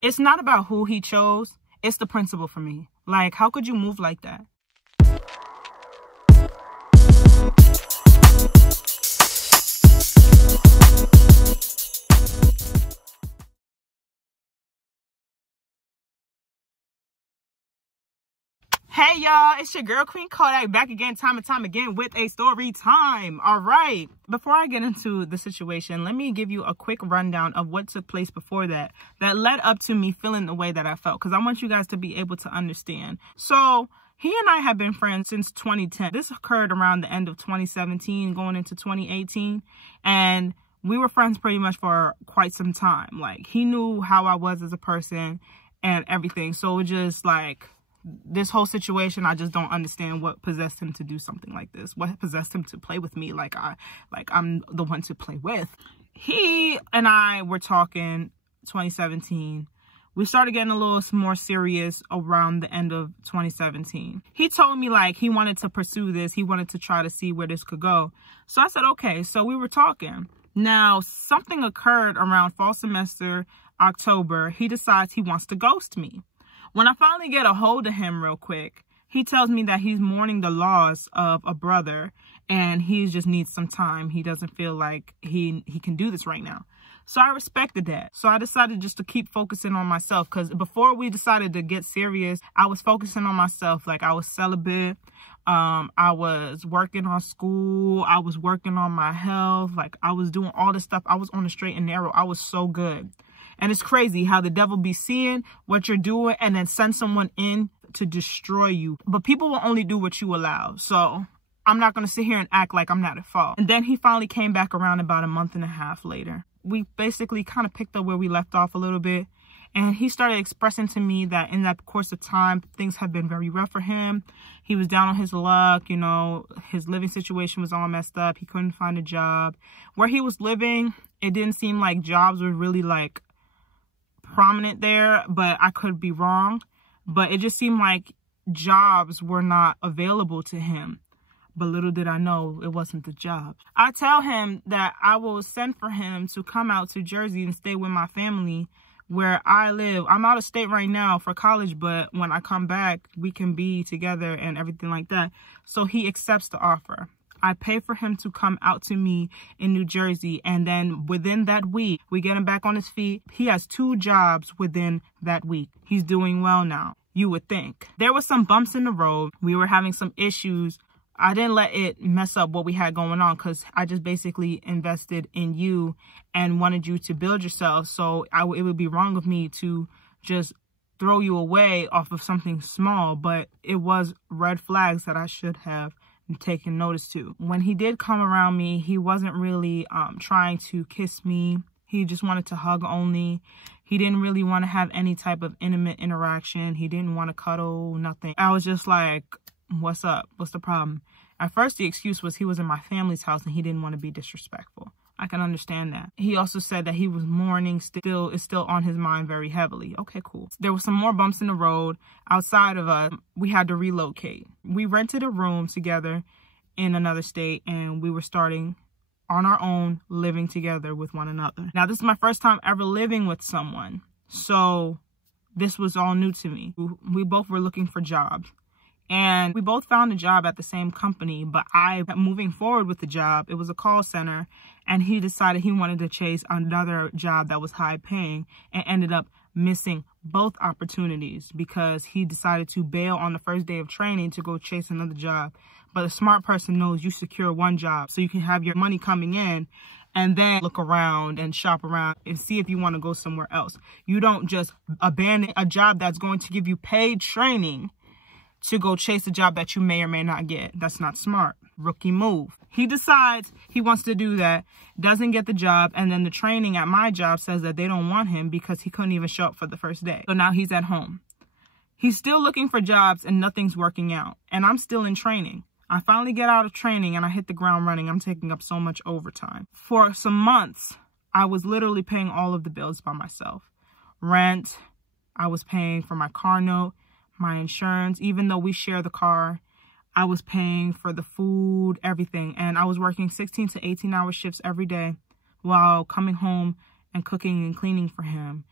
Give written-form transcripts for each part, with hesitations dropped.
It's not about who he chose. It's the principle for me. Like, how could you move like that? Hey y'all, it's your girl Queen Kodak back again, time and time again with a story time. All right, before I get into the situation, let me give you a quick rundown of what took place before that led up to me feeling the way that I felt, because I want you guys to be able to understand. So he and I have been friends since 2010. This occurred around the end of 2017 going into 2018, and we were friends pretty much for quite some time. Like, he knew how I was as a person and everything. So it just like, this whole situation, I just don't understand what possessed him to do something like this. What possessed him to play with me like I'm the one to play with. He and I were talking 2017. We started getting a little more serious around the end of 2017. He told me like he wanted to pursue this. He wanted to try to see where this could go. So I said, okay. So we were talking. Now, something occurred around fall semester, October. He decides he wants to ghost me. When I finally get a hold of him real quick, he tells me that he's mourning the loss of a brother and he just needs some time. He doesn't feel like he can do this right now. So I respected that. So I decided just to keep focusing on myself, because before we decided to get serious, I was focusing on myself. Like, I was celibate. I was working on school. I was working on my health. Like, I was doing all this stuff. I was on the straight and narrow. I was so good. And it's crazy how the devil be seeing what you're doing and then send someone in to destroy you. But people will only do what you allow. So I'm not going to sit here and act like I'm not at fault. And then he finally came back around about a month and a half later. We basically kind of picked up where we left off a little bit. And he started expressing to me that in that course of time, things have been very rough for him. He was down on his luck, you know, his living situation was all messed up. He couldn't find a job. Where he was living, it didn't seem like jobs were really like prominent there, but I could be wrong. But it just seemed like jobs were not available to him. But little did I know it wasn't the job. I tell him that I will send for him to come out to Jersey and stay with my family where I live. I'm out of state right now for college, but when I come back, we can be together and everything like that. So he accepts the offer. I pay for him to come out to me in New Jersey. And then within that week, we get him back on his feet. He has 2 jobs within that week. He's doing well now, you would think. There was some bumps in the road. We were having some issues. I didn't let it mess up what we had going on, because I just basically invested in you and wanted you to build yourself. So it would be wrong of me to just throw you away off of something small. But it was red flags that I should have taken notice to. When he did come around me, he wasn't really trying to kiss me. He just wanted to hug only. He didn't really want to have any type of intimate interaction. He didn't want to cuddle, nothing. I was just like, what's up? What's the problem? At first, the excuse was he was in my family's house and he didn't want to be disrespectful. I can understand that. He also said that he was mourning, is still on his mind very heavily. Okay, cool. There were some more bumps in the road. Outside of us, we had to relocate. We rented a room together in another state, and we were starting on our own, living together with one another. Now, this is my first time ever living with someone, so this was all new to me. We both were looking for jobs. And we both found a job at the same company, but moving forward with the job, it was a call center, and he decided he wanted to chase another job that was high paying and ended up missing both opportunities because he decided to bail on the first day of training to go chase another job. But a smart person knows you secure one job so you can have your money coming in and then look around and shop around and see if you want to go somewhere else. You don't just abandon a job that's going to give you paid training to go chase a job that you may or may not get. That's not smart. Rookie move. He decides he wants to do that, doesn't get the job, and then the training at my job says that they don't want him because he couldn't even show up for the first day. So now he's at home. He's still looking for jobs and nothing's working out. And I'm still in training. I finally get out of training and I hit the ground running. I'm taking up so much overtime. For some months, I was literally paying all of the bills by myself. Rent, I was paying for my car note, my insurance. Even though we share the car, I was paying for the food, everything. And I was working 16 to 18 hour shifts every day while coming home and cooking and cleaning for him.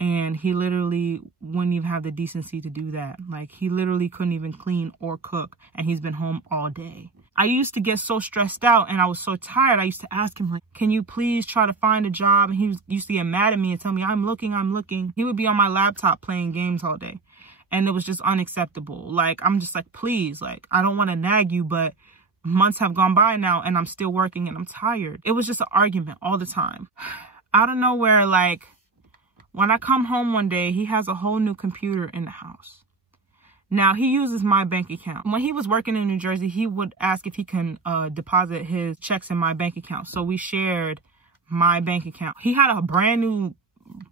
And he literally wouldn't even have the decency to do that. Like, he literally couldn't even clean or cook. And he's been home all day. I used to get so stressed out and I was so tired. I used to ask him, like, can you please try to find a job? And he used to get mad at me and tell me, I'm looking. He would be on my laptop playing games all day. And it was just unacceptable. Like, I'm just like, please, like, I don't want to nag you, but months have gone by now and I'm still working and I'm tired. It was just an argument all the time. Out of nowhere, like, when I come home one day, he has a whole new computer in the house. Now, he uses my bank account. When he was working in New Jersey, he would ask if he can deposit his checks in my bank account. So we shared my bank account. He had a brand new,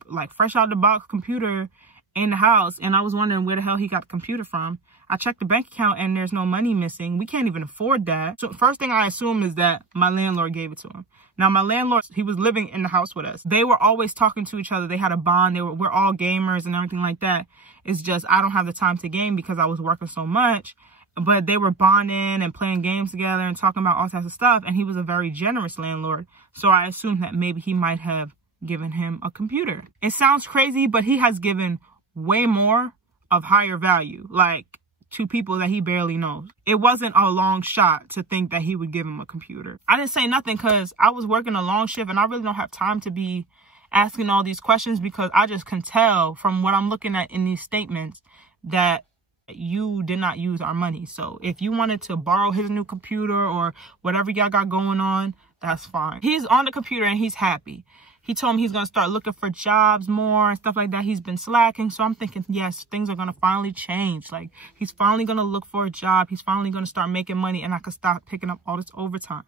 like, fresh out the box computer in the house. And I was wondering where the hell he got the computer from. I checked the bank account and there's no money missing. We can't even afford that. So first thing I assume is that my landlord gave it to him. Now, my landlord, he was living in the house with us. They were always talking to each other. They had a bond. We're all gamers and everything like that. It's just I don't have the time to game because I was working so much. But they were bonding and playing games together and talking about all types of stuff. And he was a very generous landlord. So I assumed that maybe he might have given him a computer. It sounds crazy, but he has given way more of higher value. Like, to people that he barely knows. It wasn't a long shot to think that he would give him a computer. I didn't say nothing because I was working a long shift and I really don't have time to be asking all these questions because I just can tell from what I'm looking at in these statements that you did not use our money. So if you wanted to borrow his new computer or whatever y'all got going on, that's fine. He's on the computer and he's happy. He told me he's going to start looking for jobs more and stuff like that. He's been slacking. So I'm thinking, yes, things are going to finally change. Like, he's finally going to look for a job. He's finally going to start making money and I could stop picking up all this overtime.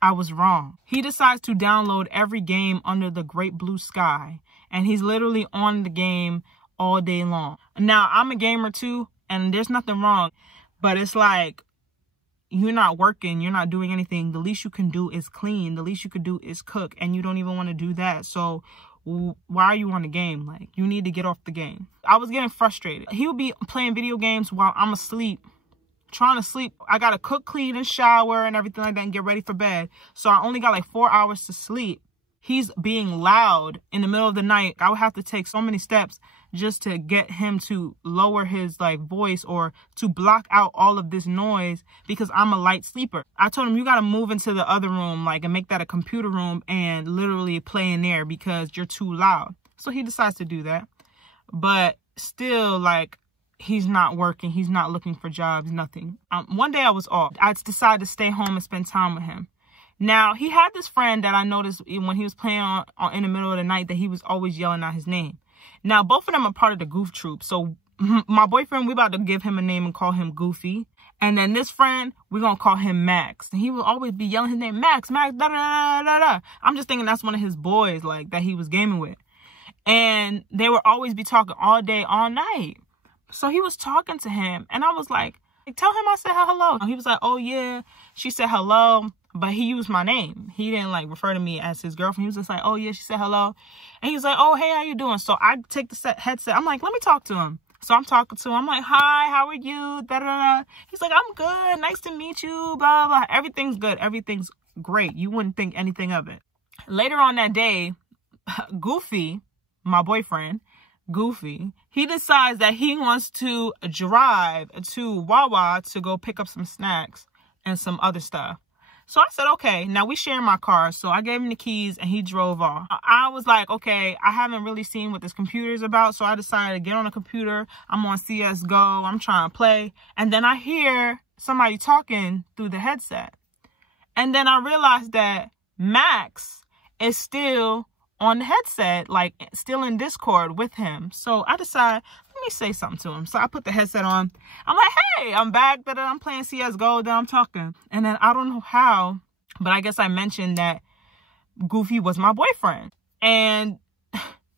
I was wrong. He decides to download every game under the great blue sky. And he's literally on the game all day long. Now, I'm a gamer too, and there's nothing wrong. But it's like, you're not working, you're not doing anything. The least you can do is clean. The least you could do is cook, and you don't even want to do that. So why are you on the game? Like, you need to get off the game. I was getting frustrated. He would be playing video games while I'm asleep, trying to sleep. I got to cook, clean, and shower and everything like that and get ready for bed. So I only got like 4 hours to sleep. He's being loud in the middle of the night. I would have to take so many steps just to get him to lower his like voice or to block out all of this noise because I'm a light sleeper. I told him, you got to move into the other room, like, and make that a computer room and literally play in there because you're too loud. So he decides to do that. But still, like, he's not working. He's not looking for jobs, nothing. One day I was off. I decided to stay home and spend time with him. Now, he had this friend that I noticed when he was playing in the middle of the night that he was always yelling out his name. Now, both of them are part of the Goof Troop. So my boyfriend, we about to give him a name and call him Goofy. And then this friend, we're going to call him Max. And he will always be yelling his name, Max, da da da da da. I'm just thinking that's one of his boys, like, that he was gaming with. And they would always be talking all day, all night. So he was talking to him. And I was like, tell him I said hello. He was like, oh, yeah. She said hello. But he used my name. He didn't, like, refer to me as his girlfriend. He was just like, oh, yeah, she said hello. And he was like, oh, hey, how you doing? So I take the headset. I'm like, let me talk to him. So I'm talking to him. I'm like, hi, how are you? Da, da, da. He's like, I'm good. Nice to meet you. Blah, blah. Everything's good. Everything's great. You wouldn't think anything of it. Later on that day, Goofy, my boyfriend, Goofy, he decides that he wants to drive to Wawa to go pick up some snacks and some other stuff. So I said, okay, now we share my car. So I gave him the keys and he drove off. I was like, okay, I haven't really seen what this computer is about. So I decided to get on a computer. I'm on CSGO. I'm trying to play. And then I hear somebody talking through the headset. And then I realized that Max is still on the headset, like still in Discord with him. So I decided, let me say something to him. So I put the headset on. I'm like, hey, I'm back. I'm playing CSGO. Then I'm talking. And then I don't know how, but I guess I mentioned that Goofy was my boyfriend. And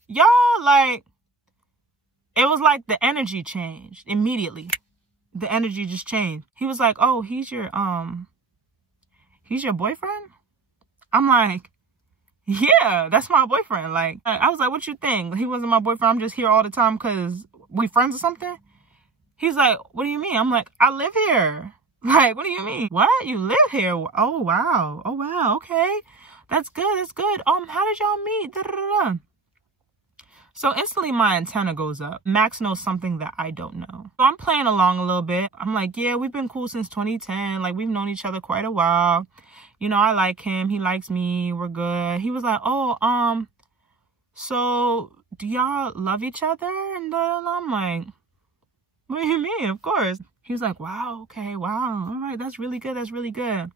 y'all, like, it was like the energy changed immediately. The energy just changed. He was like, oh, he's your boyfriend? I'm like, yeah, that's my boyfriend. Like, I was like, what you think? He wasn't my boyfriend. I'm just here all the time because we friends or something? He's like, what do you mean? I'm like, I live here. Like, what do you mean? What? You live here? Oh, wow. Oh, wow. Okay. That's good. That's good. How did y'all meet? Da, da, da, da. So instantly my antenna goes up. Max knows something that I don't know. So I'm playing along a little bit. I'm like, yeah, we've been cool since 2010. Like, we've known each other quite a while. You know, I like him. He likes me. We're good. He was like, oh, so do y'all love each other? And I'm like, what do you mean? Of course. He was like, wow, okay, wow. All right, that's really good. That's really good.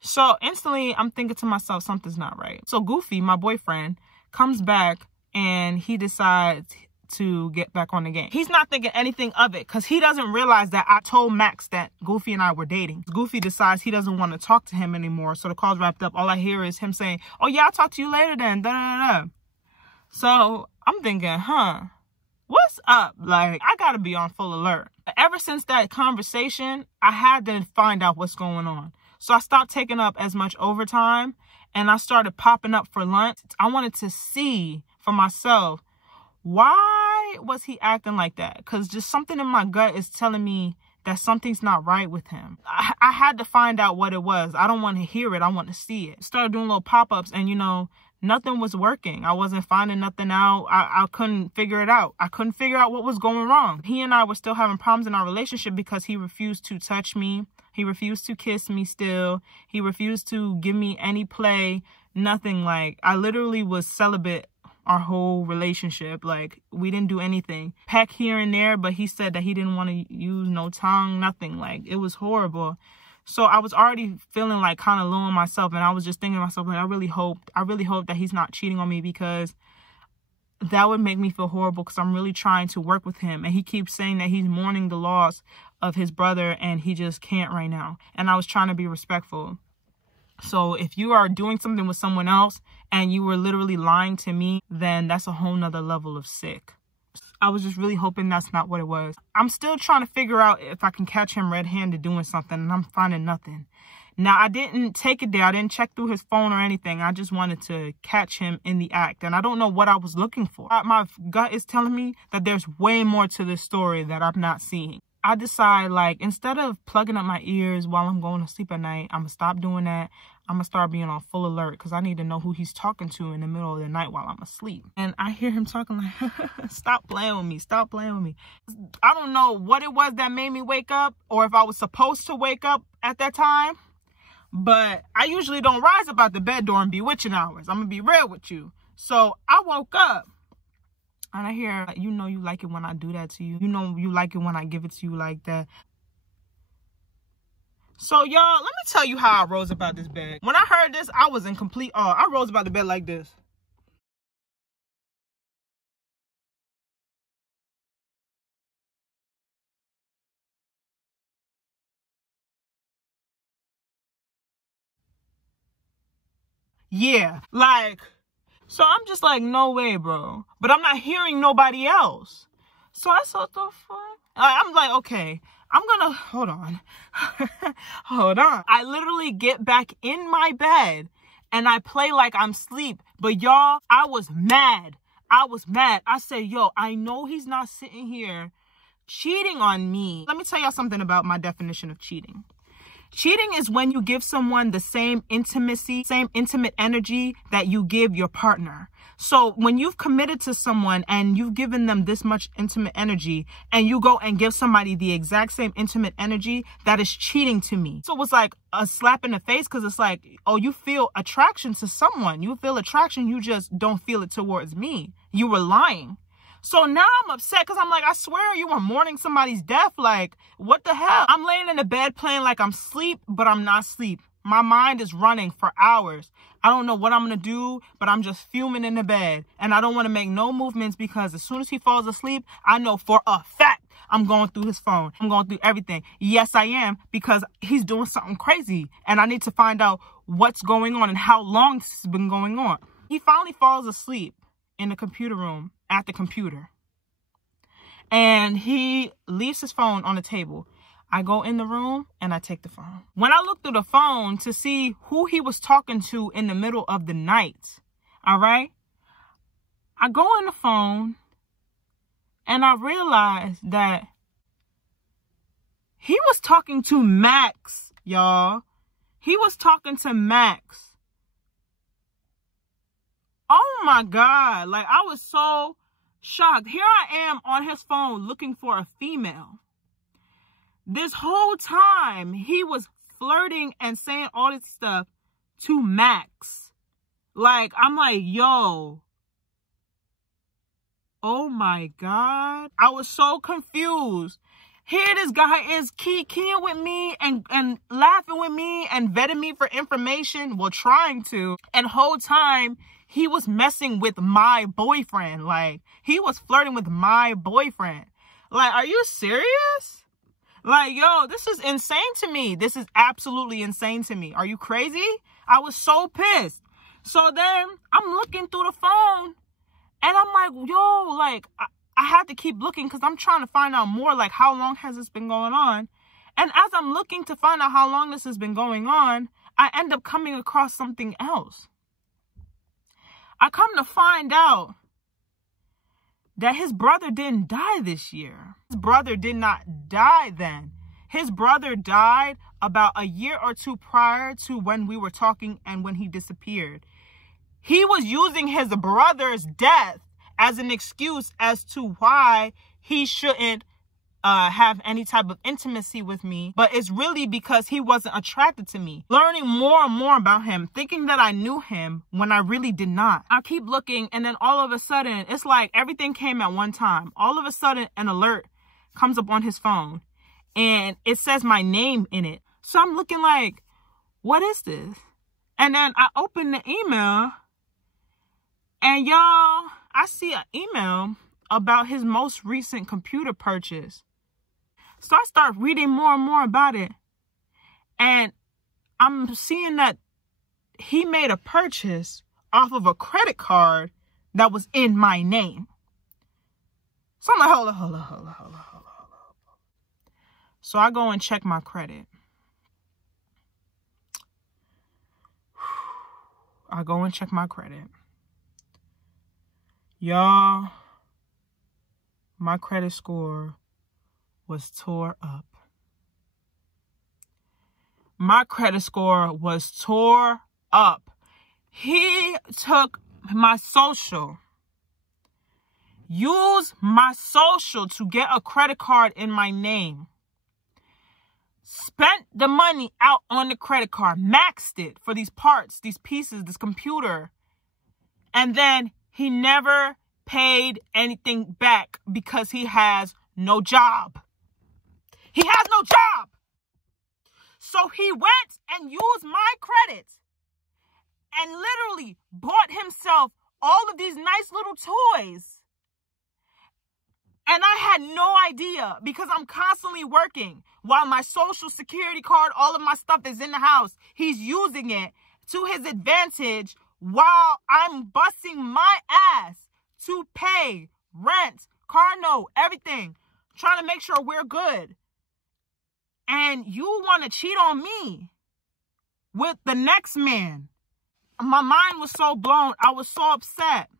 So instantly I'm thinking to myself, something's not right. So Goofy, my boyfriend, comes back and he decides to get back on the game. He's not thinking anything of it because he doesn't realize that I told Max that Goofy and I were dating. Goofy decides he doesn't want to talk to him anymore. So the call's wrapped up. All I hear is him saying, oh yeah, I'll talk to you later then. Da, da, da. So I'm thinking, what's up? Like, I gotta be on full alert. Ever since that conversation, I had to find out what's going on. So I stopped taking up as much overtime and I started popping up for lunch. I wanted to see for myself, why was he acting like that? Because just something in my gut is telling me that something's not right with him. I had to find out what it was. I don't want to hear it. I want to see it. Started doing little pop-ups and, you know, nothing was working. I wasn't finding nothing out. I couldn't figure it out. I couldn't figure out what was going wrong. He and I were still having problems in our relationship because he refused to touch me. He refused to kiss me still. He refused to give me any play, nothing. Like, I literally was celibate our whole relationship. Like, we didn't do anything. Peck here and there, but he said that he didn't want to use no tongue, nothing. Like, it was horrible. So I was already feeling like kind of low on myself, and I was just thinking to myself, like, I really hope that he's not cheating on me, because that would make me feel horrible, because I'm really trying to work with him, and he keeps saying that he's mourning the loss of his brother and he just can't right now. And I was trying to be respectful. So if you are doing something with someone else and you were literally lying to me, then that's a whole nother level of sick. I was just really hoping that's not what it was. I'm still trying to figure out if I can catch him red-handed doing something, and I'm finding nothing. Now, I didn't take it there. I didn't check through his phone or anything. I just wanted to catch him in the act, and I don't know what I was looking for. My gut is telling me that there's way more to this story that I'm not seeing. I decide, like, instead of plugging up my ears while I'm going to sleep at night, I'm going to stop doing that. I'm going to start being on full alert, because I need to know who he's talking to in the middle of the night while I'm asleep. And I hear him talking like, stop playing with me. Stop playing with me. I don't know what it was that made me wake up, or if I was supposed to wake up at that time. But I usually don't rise up out the bed during bewitching hours. I'm going to be real with you. So I woke up. And I hear, you know you like it when I do that to you. You know you like it when I give it to you like that. So, y'all, let me tell you how I rose up out this bed. When I heard this, I was in complete awe. I rose up out the bed like this. Yeah, like... So I'm just like, no way, bro. But I'm not hearing nobody else. So I said, what the fuck? I'm like, okay, I'm gonna, hold on. Hold on. I literally get back in my bed and I play like I'm asleep. But y'all, I was mad. I was mad. I said, yo, I know he's not sitting here cheating on me. Let me tell y'all something about my definition of cheating. Cheating is when you give someone the same intimacy, same intimate energy that you give your partner. So when you've committed to someone and you've given them this much intimate energy and you go and give somebody the exact same intimate energy, that is cheating to me. So it was like a slap in the face, because it's like, oh, you feel attraction to someone. You feel attraction. You just don't feel it towards me. You were lying. So now I'm upset, because I'm like, I swear you were mourning somebody's death. Like, what the hell? I'm laying in the bed playing like I'm asleep, but I'm not asleep. My mind is running for hours. I don't know what I'm going to do, but I'm just fuming in the bed. And I don't want to make no movements, because as soon as he falls asleep, I know for a fact I'm going through his phone. I'm going through everything. Yes, I am, because he's doing something crazy. And I need to find out what's going on and how long this has been going on. He finally falls asleep in the computer room at the computer, and he leaves his phone on the table. I go in the room and I take the phone. When I look through the phone to see who he was talking to in the middle of the night, all right, I go in the phone and I realize that he was talking to Max, y'all. He was talking to Max. Oh my God. Like, I was so Shocked. Here I am on his phone looking for a female. This whole time, he was flirting and saying all this stuff to Max. Like, I'm like, yo. Oh my God. I was so confused. Here this guy is keying with me and laughing with me and vetting me for information. Well, trying to. And whole time, he was messing with my boyfriend. Like, he was flirting with my boyfriend. Like, are you serious? Like, yo, this is insane to me. This is absolutely insane to me. Are you crazy? I was so pissed. So then I'm looking through the phone and I'm like, yo, like, I had to keep looking because I'm trying to find out more, like, how long has this been going on? And as I'm looking to find out how long this has been going on, I end up coming across something else. I come to find out that his brother didn't die this year. His brother did not die then. His brother died about a year or two prior to when we were talking and when he disappeared. He was using his brother's death as an excuse as to why he shouldn't have any type of intimacy with me. But it's really because he wasn't attracted to me. Learning more and more about him, thinking that I knew him when I really did not. I keep looking and then all of a sudden, it's like everything came at one time. All of a sudden, an alert comes up on his phone and it says my name in it. So I'm looking like, what is this? And then I open the email and y'all, I see an email about his most recent computer purchase. So I start reading more and more about it. And I'm seeing that he made a purchase off of a credit card that was in my name. So I'm like, hold on. So I go and check my credit. I go and check my credit. Y'all, my credit score was tore up. My credit score was tore up. He took my social, used my social to get a credit card in my name, spent the money out on the credit card, maxed it for these parts, these pieces, this computer, and then he never paid anything back because he has no job. He has no job. So he went and used my credit and literally bought himself all of these nice little toys. And I had no idea because I'm constantly working while my social security card, all of my stuff is in the house. He's using it to his advantage while I'm busting my ass to pay rent, car note, everything, trying to make sure we're good. And you want to cheat on me with the next man. My mind was so blown. I was so upset.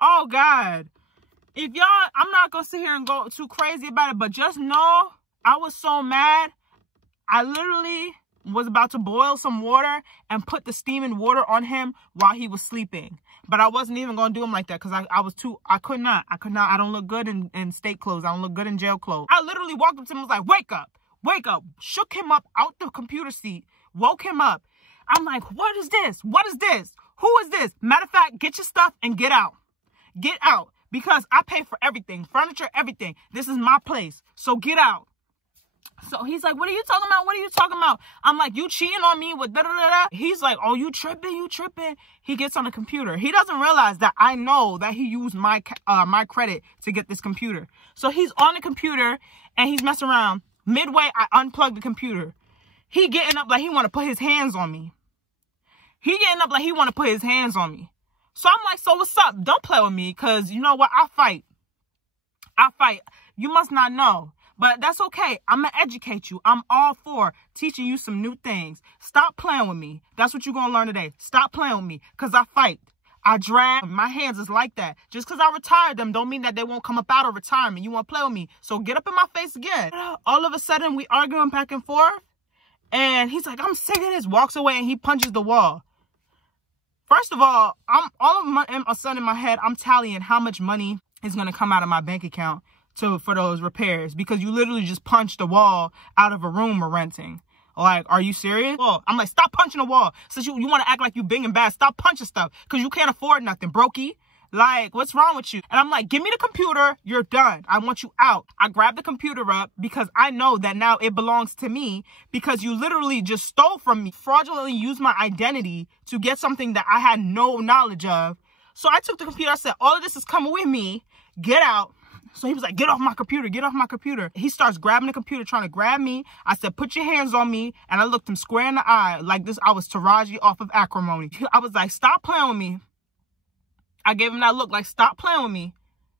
Oh, God. If y'all, I'm not going to sit here and go too crazy about it, but just know I was so mad. I literally was about to boil some water and put the steaming water on him while he was sleeping. But I wasn't even going to do him like that because I could not. I don't look good in state clothes. I don't look good in jail clothes. I literally walked up to him and was like, wake up, shook him up out the computer seat, woke him up. I'm like, what is this? What is this? Who is this? Matter of fact, get your stuff and get out. Get out because I pay for everything, furniture, everything. This is my place. So get out. So he's like, what are you talking about? What are you talking about? I'm like, you cheating on me with da-da-da-da? He's like, oh, you tripping? He gets on the computer. He doesn't realize that I know that he used my credit to get this computer. So he's on the computer and he's messing around. Midway, I unplug the computer. He getting up like he want to put his hands on me. So I'm like, so what's up? Don't play with me because you know what? I fight. You must not know. But that's okay. I'm going to educate you. I'm all for teaching you some new things. Stop playing with me. That's what you're going to learn today. Stop playing with me because I fight. I drag. My hands is like that. Just because I retired them don't mean that they won't come up out of retirement. You want to play with me. So get up in my face again. All of a sudden, we arguing back and forth. And he's like, I'm sick of this. Walks away and he punches the wall. First of all, a sudden in my head, I'm tallying how much money is going to come out of my bank account for those repairs, because you literally just punched a wall out of a room we're renting. Like, are you serious? Well, I'm like, stop punching the wall. Since you want to act like you big and bad, stop punching stuff, because you can't afford nothing, brokey. Like, what's wrong with you? And I'm like, give me the computer. You're done. I want you out. I grabbed the computer up because I know that now it belongs to me, because you literally just stole from me, fraudulently used my identity to get something that I had no knowledge of. So I took the computer. I said, all of this is coming with me. Get out. So he was like, get off my computer. Get off my computer. He starts grabbing the computer, trying to grab me. I said, put your hands on me. And I looked him square in the eye like this. I was Taraji off of Acrimony. I was like, stop playing with me. I gave him that look like, stop playing with me,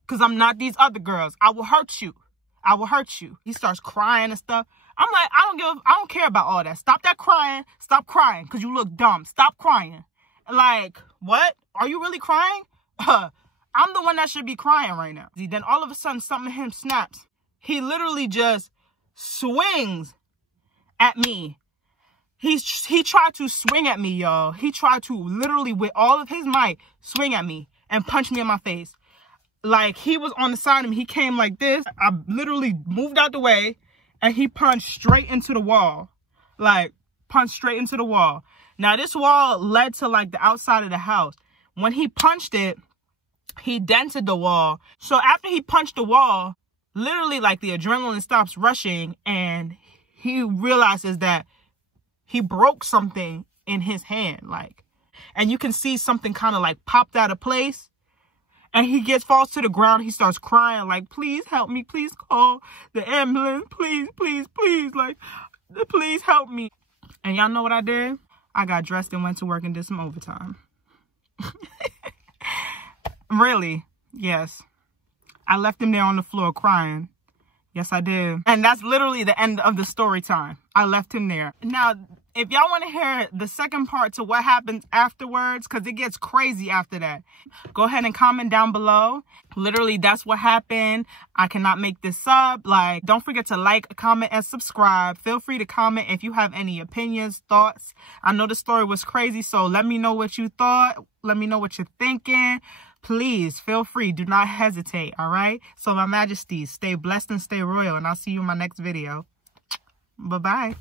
because I'm not these other girls. I will hurt you. I will hurt you. He starts crying and stuff. I'm like, I don't care about all that. Stop that crying. Stop crying, because you look dumb. Stop crying. Like, what? Are you really crying? I'm the one that should be crying right now. Then all of a sudden, something in him snaps. He literally just swings at me. He tried to swing at me, y'all. He tried to literally, with all of his might, swing at me and punch me in my face. Like, he was on the side of me. He came like this. I literally moved out the way, and he punched straight into the wall. Like, punched straight into the wall. Now, this wall led to, like, the outside of the house. When he punched it, he dented the wall. So after he punched the wall, literally, like, the adrenaline stops rushing, and he realizes that he broke something in his hand, like, and you can see something kind of like popped out of place, and he falls to the ground. He starts crying like, please help me, please call the ambulance, please, please, please, like, please help me. And y'all know what I did? I got dressed and went to work and did some overtime. Really? Yes. I left him there on the floor crying. Yes, I did. And that's literally the end of the story time. I left him there. Now, if y'all want to hear the second part to what happens afterwards, because it gets crazy after that, go ahead and comment down below. Literally, that's what happened. I cannot make this up. Like, don't forget to like, comment, and subscribe. Feel free to comment if you have any opinions, thoughts. I know the story was crazy, so let me know what you thought. Let me know what you're thinking. Please feel free. Do not hesitate. All right. So, my majesties, stay blessed and stay royal. And I'll see you in my next video. Bye-bye.